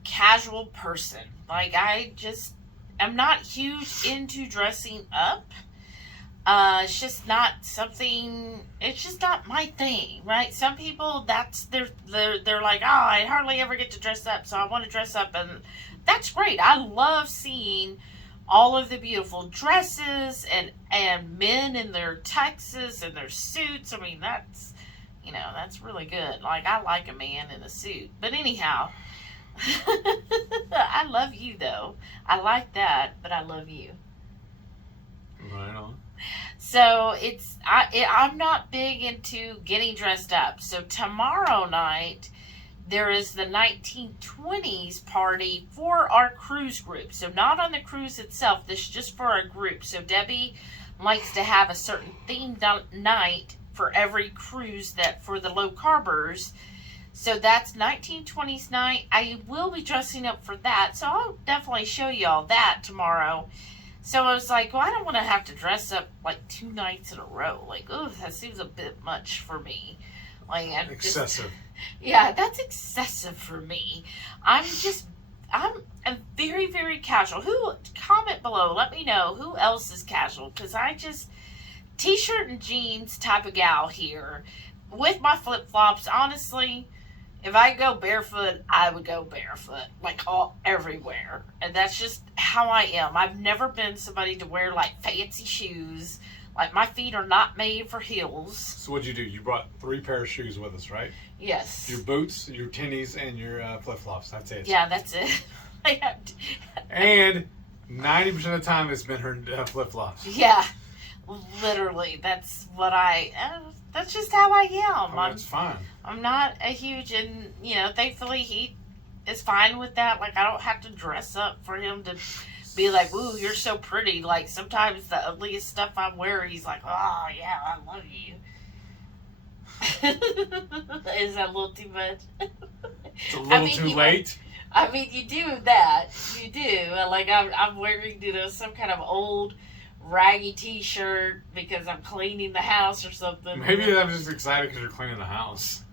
casual person. Like, I'm not huge into dressing up. It's just not something, it's just not my thing, right? Some people, they're like, oh, I hardly ever get to dress up, so I want to dress up, and that's great. I love seeing all of the beautiful dresses and men in their tuxes and their suits. I mean, that's really good. Like, I like a man in a suit. But anyhow, I love you, though. I like that, but I love you. Right on. So I'm not big into getting dressed up. So tomorrow night there is the 1920s party for our cruise group. So not on the cruise itself. This is just for our group. So Debbie, likes to have a certain themed night for every cruise that for the low carbers. So that's 1920s night. I will be dressing up for that, so I'll definitely show you all that tomorrow. So I was like, well, I don't want to have to dress up like 2 nights in a row. Like, oh, that seems a bit much for me. Like, I'm Excessive. Yeah, that's excessive for me. I'm very, very casual. Comment below, let me know who else is casual, because I just, t-shirt and jeans type of gal here, with my flip-flops. Honestly, if I go barefoot, I would go barefoot, like everywhere. And that's just how I am. I've never been somebody to wear like fancy shoes. Like, my feet are not made for heels. So what'd you do? You brought 3 pair of shoes with us, right? Yes. Your boots, your tennies, and your flip-flops. That's it. Yeah, that's it. And 90% of the time, it's been her flip-flops. Yeah, literally. That's what that's just how I am. That's fine. I'm not a huge, and, thankfully he is fine with that. Like, I don't have to dress up for him to be like, ooh, you're so pretty. Like, sometimes the ugliest stuff I wear, he's like, oh, yeah, I love you. Is that a little too much? It's a little too late. I mean, you do that. You do. Like, I'm wearing, some kind of old raggy t-shirt because I'm cleaning the house or something. Maybe I'm just excited because you're cleaning the house.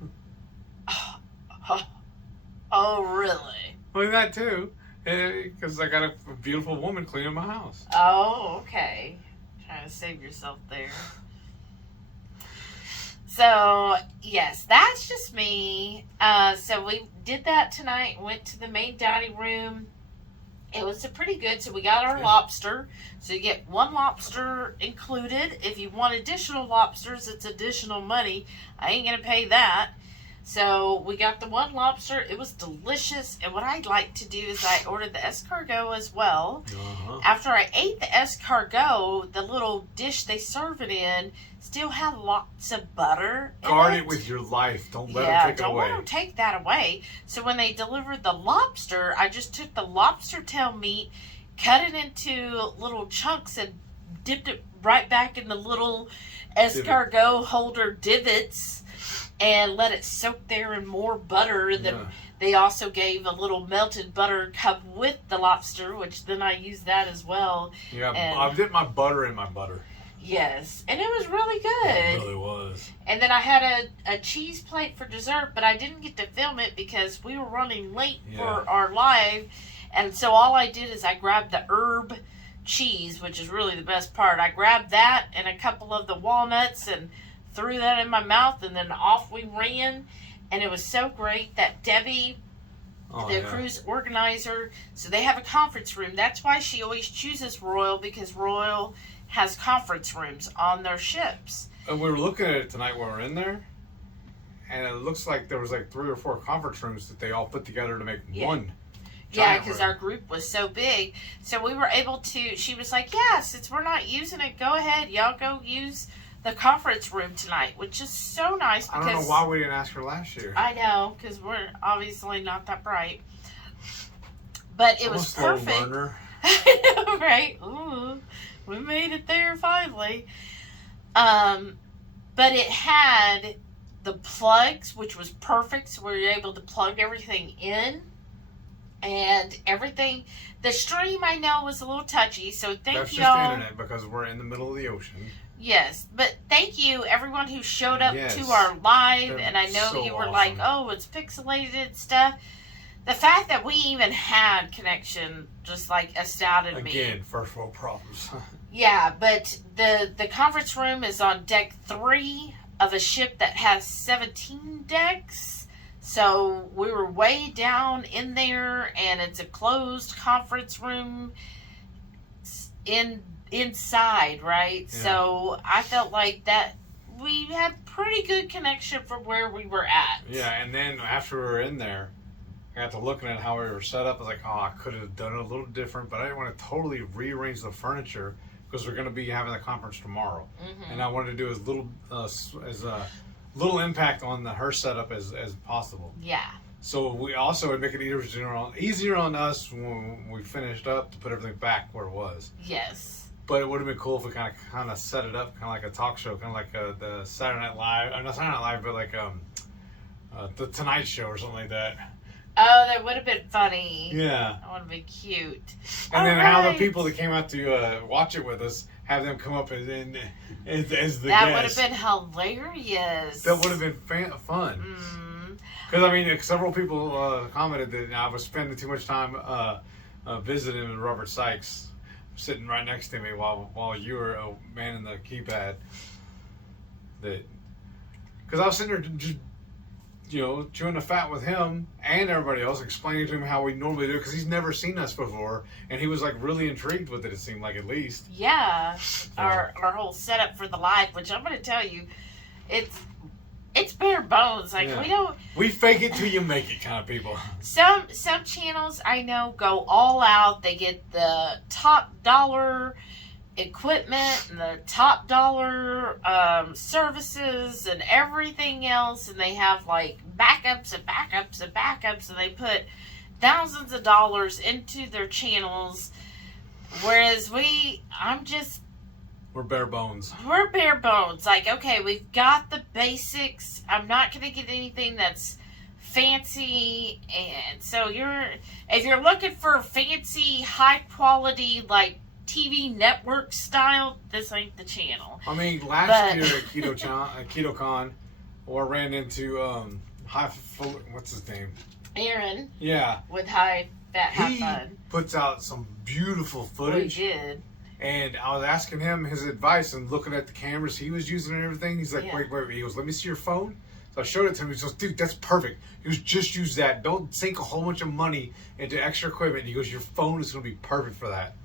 Oh, really? Look at that, too. Because I got a beautiful woman cleaning my house. Oh, okay. Trying to save yourself there. So, yes, that's just me. So we did that tonight. Went to the main dining room. It was pretty good. So we got our lobster. So you get 1 lobster included. If you want additional lobsters, it's additional money. I ain't going to pay that. So we got the 1 lobster. It was delicious. And what I like to do is I ordered the escargot as well. After I ate the escargot, the little dish they serve it in still had lots of butter in Guard it with your life. Don't let them take it away. Don't let them take that away. So when they delivered the lobster, I just took the lobster tail meat, cut it into little chunks, and dipped it right back in the little escargot holder divots, and let it soak there in more butter. They also gave a little melted butter cup with the lobster, which then I used that as well. Yeah, I dipped my butter in my butter. Yes, and it was really good. It really was. And then I had a cheese plate for dessert, but I didn't get to film it because we were running late for our live. And so all I did is I grabbed the herb cheese, which is really the best part. I grabbed that and a couple of the walnuts and threw that in my mouth, and then off we ran. And it was so great that Debbie, the cruise organizer, so they have a conference room. That's why she always chooses Royal, because Royal has conference rooms on their ships. And we were looking at it tonight when we were in there, and it looks like there was like 3 or 4 conference rooms that they all put together to make one. Yeah, because our group was so big. So we were able to, she was like, yeah, since we're not using it, go ahead. Y'all go use the conference room tonight, which is so nice. Because I don't know why we didn't ask her last year. I know, because we're obviously not that bright. But it was perfect. Slow learner. I know, right? Ooh, we made it there finally. But it had the plugs, which was perfect. So we were able to plug everything in. And everything, the stream I know was a little touchy, so thank y'all. That's just the internet because we're in the middle of the ocean. Yes, but thank you everyone who showed up to our live, and I know so you were awesome. like, oh, it's pixelated stuff. The fact that we even had connection just like astounded me. Again, first world problems. Yeah, but the conference room is on deck 3 of a ship that has 17 decks. So we were way down in there, and it's a closed conference room inside, right? Yeah. So I felt like that we had pretty good connection from where we were at. Yeah, and then after we were in there, I got to looking at how we were set up. I was like, oh, I could have done it a little different, but I didn't want to totally rearrange the furniture because we're going to be having the conference tomorrow. Mm-hmm. And I wanted to do as little impact on her setup as possible. Yeah. So we also would make it easier on us when we finished up to put everything back where it was. Yes. But it would have been cool if we kind of set it up, kind of like a talk show, kind of like the Saturday Night Live, not Saturday Night Live, but like the Tonight Show or something like that. Oh, that would have been funny. Yeah. That would have been cute. And then how the people that came out to watch it with us, have them come up as the that guest. That would have been hilarious. That would have been fun. Because, I mean, several people commented that I was spending too much time visiting with Robert Sykes, sitting right next to me while you were manning the keypad. Because I was sitting there just, chewing the fat with him and everybody else, explaining to him how we normally do it, because he's never seen us before, and he was like really intrigued with it seemed like, at least. Yeah, our whole setup for the live, which I'm going to tell you, it's bare bones. Like, we fake it till you make it kind of people. Some channels I know go all out. They get the top dollar equipment and the top dollar services and everything else, and they have like backups and backups and backups, and they put thousands of dollars into their channels, whereas we're bare bones. We're bare bones. Like, okay, we've got the basics. I'm not going to get anything that's fancy, and so if you're looking for fancy, high quality, like TV network style, this ain't the channel. I mean, last year at KetoCon, I ran into what's his name? Aaron. Yeah. With High Fat High Fun. He puts out some beautiful footage. He did. And I was asking him his advice and looking at the cameras he was using and everything. He's like, wait. He goes, let me see your phone. So I showed it to him. He goes, dude, that's perfect. He goes, just use that. Don't sink a whole bunch of money into extra equipment. He goes, your phone is going to be perfect for that.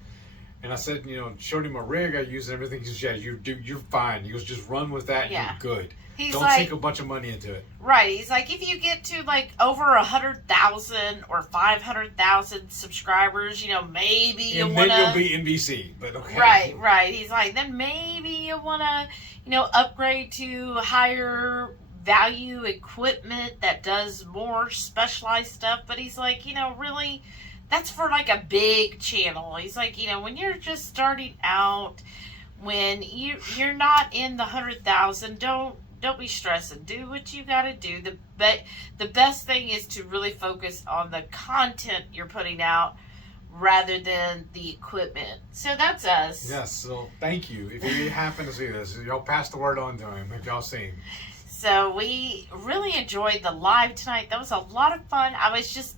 And I said, showed him a rig I use and everything. He says, yeah, you're fine. He goes, just run with that and you're good. Don't sink a bunch of money into it. Right. He's like, if you get to like over 100,000 or 500,000 subscribers, maybe you want to. Then you'll be NBC, but okay. Right. He's like, then maybe you want to, upgrade to higher value equipment that does more specialized stuff. But he's like, really, that's for like a big channel. He's like, when you're just starting out, when you're not in the 100,000, don't be stressing. Do what you got to do. The best thing is to really focus on the content you're putting out rather than the equipment. So that's us. Yes, so thank you. If you happen to see this, y'all pass the word on to him if y'all seen. So we really enjoyed the live tonight. That was a lot of fun. I was just,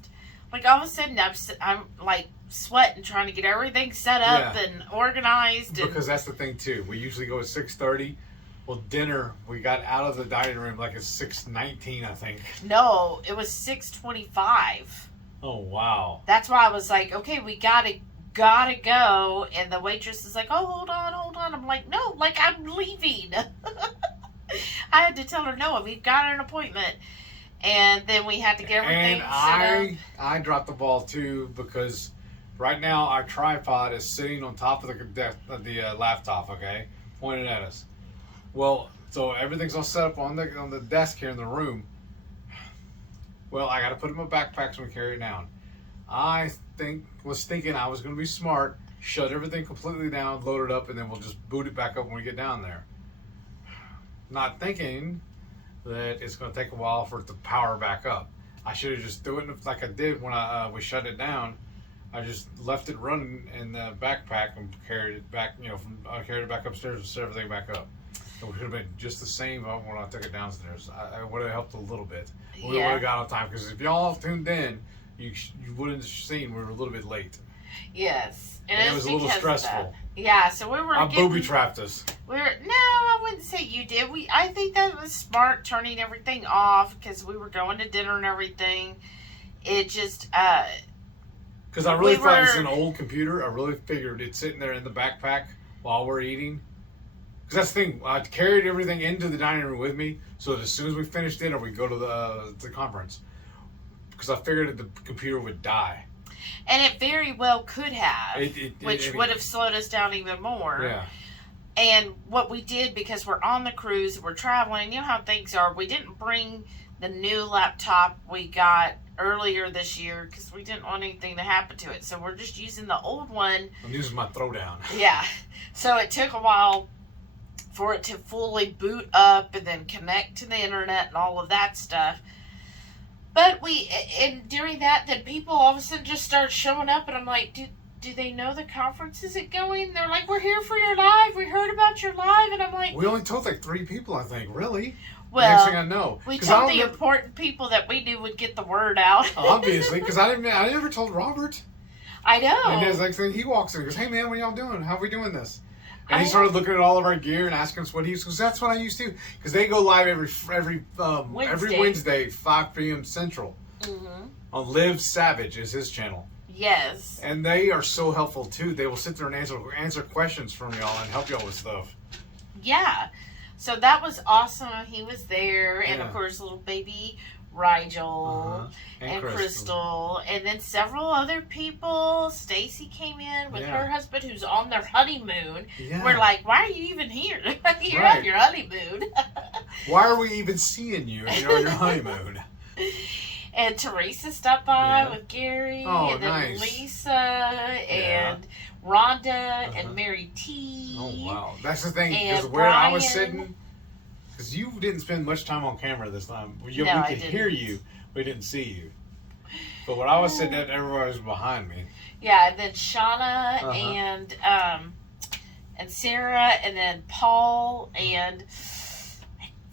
like, all of a sudden, I'm like sweating trying to get everything set up and organized. Because that's the thing, too. We usually go at 6:30. Well, dinner, we got out of the dining room like at 6:19, I think. No, it was 6:25. Oh, wow. That's why I was like, okay, we gotta go. And the waitress is like, oh, hold on. I'm like, no, like, I'm leaving. I had to tell her, no, we've got an appointment. And then we had to get everything set up. I dropped the ball, too, because right now our tripod is sitting on top of the laptop, okay, pointed at us. Well, so everything's all set up on the desk here in the room. Well, I got to put it in my backpack so we carry it down. I was thinking I was going to be smart, shut everything completely down, load it up, and then we'll just boot it back up when we get down there. Not thinking that it's going to take a while for it to power back up. I should have just done it like I did when we shut it down. I just left it running in the backpack and carried it back, carried it back upstairs and set everything back up. It would have been just the same when I took it downstairs. I would have helped a little bit. We would have got on time, because if y'all tuned in, you wouldn't have seen we were a little bit late. Yes. And it was a little stressful. Yeah, so we were booby-trapped us. No, I wouldn't say you did. I think that was smart, turning everything off, because we were going to dinner and everything. It just... Because I really thought it's an old computer. I really figured it's sitting there in the backpack while we're eating. Because that's the thing. I carried everything into the dining room with me, so that as soon as we finished dinner, we'd go to the conference. Because I figured that the computer would die. And it very well could have, which would have slowed us down even more. Yeah. And what we did, because we're on the cruise, we're traveling, you know how things are, we didn't bring the new laptop. We got earlier this year because we didn't want anything to happen to it. So we're just using the old one. I'm using my throwdown. Yeah. So it took a while for it to fully boot up and then connect to the internet and all of that stuff. But and during that, then people all of a sudden just started showing up, and I'm like, do they know the conference isn't going? They're like, we're here for your live. We heard about your live. And I'm like, we only told like 3 people, I think. Really? well, next thing I know, we told the important people that we knew would get the word out. Obviously, because I never told Robert. I know. And his next thing, he walks in and goes, hey man, what y'all doing? How are we doing this? And he started looking at all of our gear and asking us what he used. Because that's what I used to. Because they go live every Wednesday, 5 p.m. Central. Mm-hmm. On Live Savage is his channel. Yes. And they are so helpful too. They will sit there and answer questions from y'all and help y'all with stuff. Yeah. So that was awesome. He was there. And of course, little baby Rigel and Crystal. And then several other people. Stacy came in with her husband who's on their honeymoon. Yeah. We're like, why are you even here? You're on your honeymoon. Why are we even seeing you if you're on your honeymoon? And Teresa stopped by with Gary, and then Lisa, and Rhonda, and Mary T. Oh, wow. That's the thing, because where I was sitting, because you didn't spend much time on camera this time. We could hear you, we didn't see you. But when I was sitting there, everybody was behind me. Yeah, and then Shauna, and Sara, and then Paul, and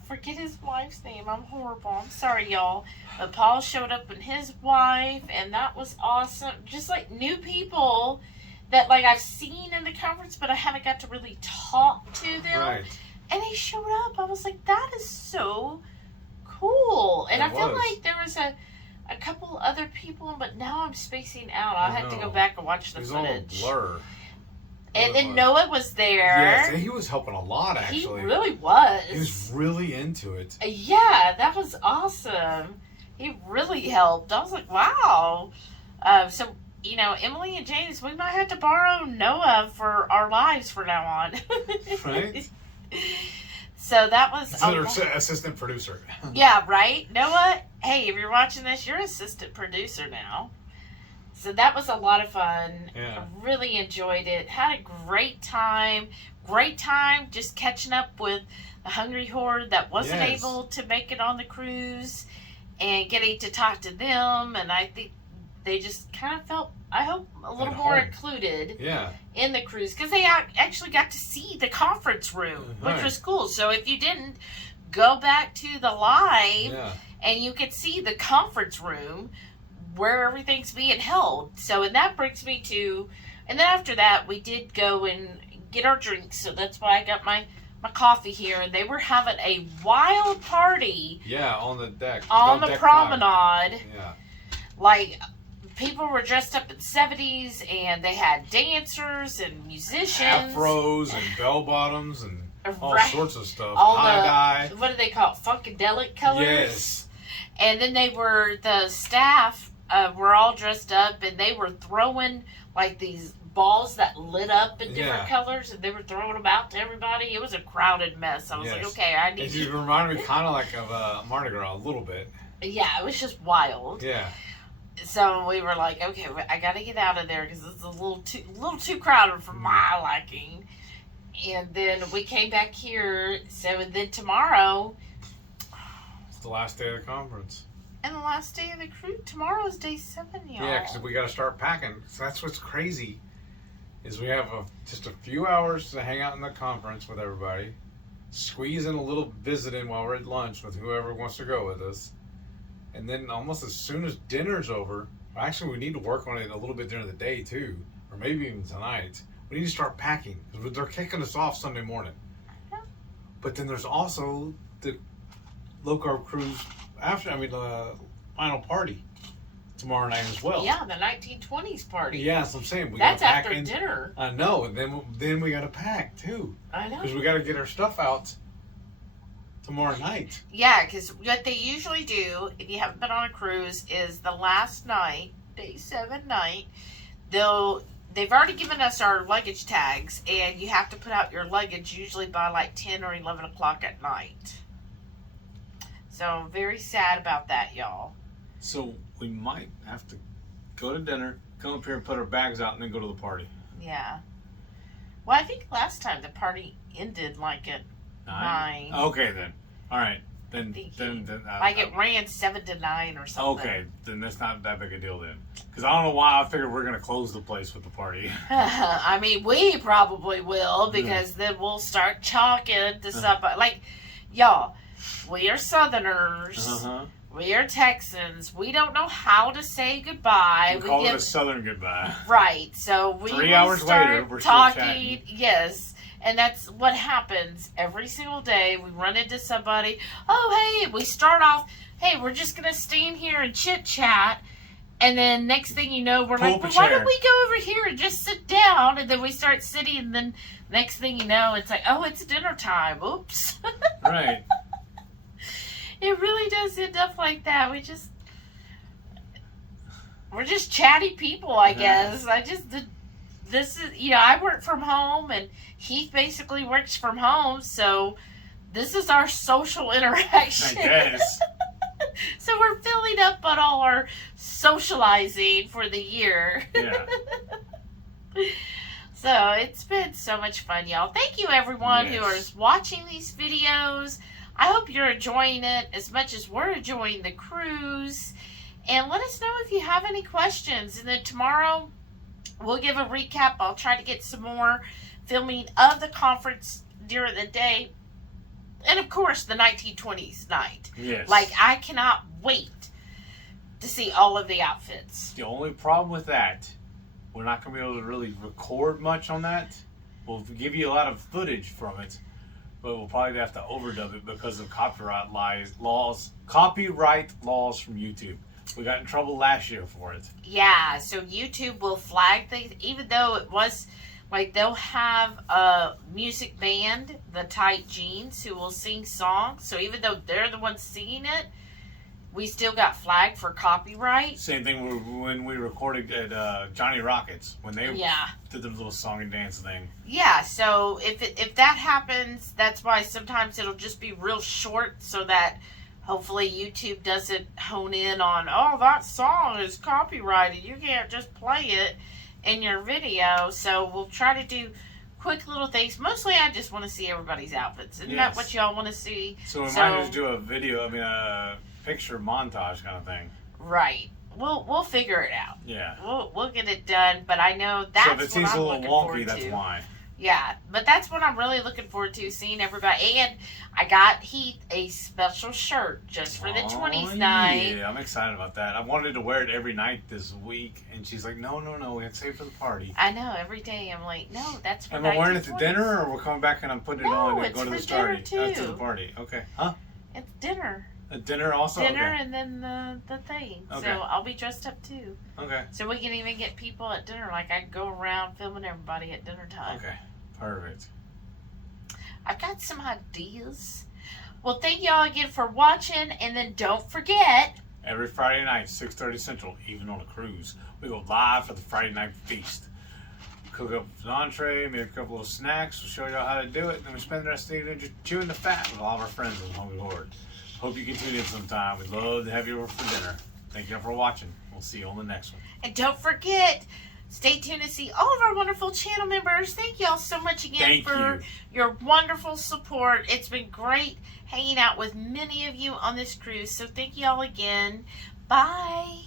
forget his wife's name. I'm horrible. I'm sorry, y'all. But Paul showed up with his wife, and that was awesome. Just like new people that like I've seen in the conference, but I haven't got to really talk to them. Right. And they showed up. I was like, that is so cool. And I feel like there was a couple other people, but now I'm spacing out. I'll have to go back and watch the footage. All blur. And then Noah was there. Yes, and he was helping a lot, actually. He really was. He was really into it. Yeah, that was awesome. He really helped. I was like, wow. So, you know, Emily and James, we might have to borrow Noah for our lives from now on. Right? So that was... assistant producer. Yeah, right? Noah, hey, if you're watching this, you're assistant producer now. So that was a lot of fun. Yeah. I really enjoyed it. Had a great time. Great time just catching up with the HungryHorde that wasn't able to make it on the cruise and getting to talk to them. And I think they just kind of felt, I hope, a little more included in the cruise. Because they actually got to see the conference room, which was cool. So if you didn't, go back to the live and you could see the conference room where everything's being held. So, and that brings me to, and then after that, we did go and get our drinks. So that's why I got my coffee here. And they were having a wild party. Yeah, on the deck. On the promenade. 5. Yeah. Like, people were dressed up in 70s, and they had dancers and musicians. Afros and bell bottoms and all sorts of stuff. All tie-dye. What do they call it? Funkadelic colors? Yes. And then the staff were all dressed up, and they were throwing like these balls that lit up in different colors, and they were throwing them out to everybody. It was a crowded mess. I was like, okay, I need to... It reminded me kind of like of Mardi Gras a little bit. Yeah, it was just wild. Yeah. So we were like, okay, I got to get out of there because it's a little too crowded for my liking. And then we came back here. So then tomorrow... It's the last day of the conference. And the last day of the cruise. Tomorrow is day 7, y'all. Yeah, because we got to start packing. So that's what's crazy. Is we have just a few hours to hang out in the conference with everybody. Squeeze in a little visiting while we're at lunch with whoever wants to go with us. And then almost as soon as dinner's over, actually we need to work on it a little bit during the day too. Or maybe even tonight. We need to start packing. Because they're kicking us off Sunday morning. But then there's also the low carb cruise final party tomorrow night as well. Yeah, the 1920s party. Yeah, so I'm saying that's after dinner. I know, and then we got to pack too. I know, because we got to get our stuff out tomorrow night. Yeah, because what they usually do, if you haven't been on a cruise, is the last night, day 7 night, they've already given us our luggage tags, and you have to put out your luggage usually by like 10 or 11 o'clock at night. So I'm very sad about that, y'all. So we might have to go to dinner, come up here and put our bags out, and then go to the party. Yeah. Well, I think last time the party ended like at 9. Okay, then. All right. Then like it ran 7 to 9 or something. Okay, then that's not that big a deal then. Because I don't know why I figured we're going to close the place with the party. I mean, we probably will, because then we'll start chalking to somebody. Like, y'all, we are Southerners. We are Texans. We don't know how to say goodbye. We call it a Southern goodbye. Right. So we 3 hours later, we're talking. still chatting. Yes. And that's what happens every single day. We run into somebody. Oh, hey, we start off, hey, we're just going to stand here and chit-chat. And then next thing you know, we're like, well, why don't we go over here and just sit down? And then we start sitting, and then next thing you know, it's like, oh, it's dinner time. Oops. Right. It really does end up like that. We're just chatty people, I guess. This is, I work from home, and Heath basically works from home, so this is our social interaction. I guess. So we're filling up on all our socializing for the year. Yeah. So it's been so much fun, y'all. Thank you, everyone who is watching these videos. I hope you're enjoying it as much as we're enjoying the cruise. And let us know if you have any questions. And then tomorrow, we'll give a recap. I'll try to get some more filming of the conference during the day. And, of course, the 1920s night. Yes. Like, I cannot wait to see all of the outfits. The only problem with that, we're not going to be able to really record much on that. We'll give you a lot of footage from it, but we'll probably have to overdub it because of copyright laws from YouTube. We got in trouble last year for it. Yeah, so YouTube will flag things, even though it was, like, they'll have a music band, the Tight Jeans, who will sing songs. So even though they're the ones singing it, we still got flagged for copyright. Same thing when we recorded at Johnny Rockets, when they did the little song and dance thing. Yeah, so if that happens, that's why sometimes it'll just be real short, so that hopefully YouTube doesn't hone in on, oh, that song is copyrighted. You can't just play it in your video. So we'll try to do quick little things. Mostly I just want to see everybody's outfits. Isn't that what y'all want to see? So we might just do a picture montage kind of thing. Right. We'll figure it out. Yeah. We'll get it done, but I know that's what I'm looking forward to. So if it seems a little wonky, that's why. Yeah, but that's what I'm really looking forward to, seeing everybody. And I got Heath a special shirt just for the 20s night. Yeah, I'm excited about that. I wanted to wear it every night this week, and she's like, no, we have to save it for the party. I know, every day I'm like, no, that's for Am I wearing it to dinner, or we're coming back and I'm putting it on and go to the party? Too. To the party. Okay. Huh? It's dinner. A dinner also? Dinner, okay. And then the thing. Okay. So I'll be dressed up too. Okay. So we can even get people at dinner. Like, I can go around filming everybody at dinner time. Okay. Perfect. I've got some ideas. Well, thank y'all again for watching, and then don't forget, every Friday night, 6:30 Central, even on a cruise, we go live for the Friday night feast. Cook up an entree, maybe a couple of snacks. We'll show y'all how to do it, and then we spend the rest of the evening just chewing the fat with all of our friends on HungryHorde. Hope you can tune in sometime. We'd love to have you over for dinner. Thank you all for watching. We'll see you on the next one. And don't forget, stay tuned to see all of our wonderful channel members. Thank y'all so much again for your wonderful support. It's been great hanging out with many of you on this cruise. So thank y'all again. Bye.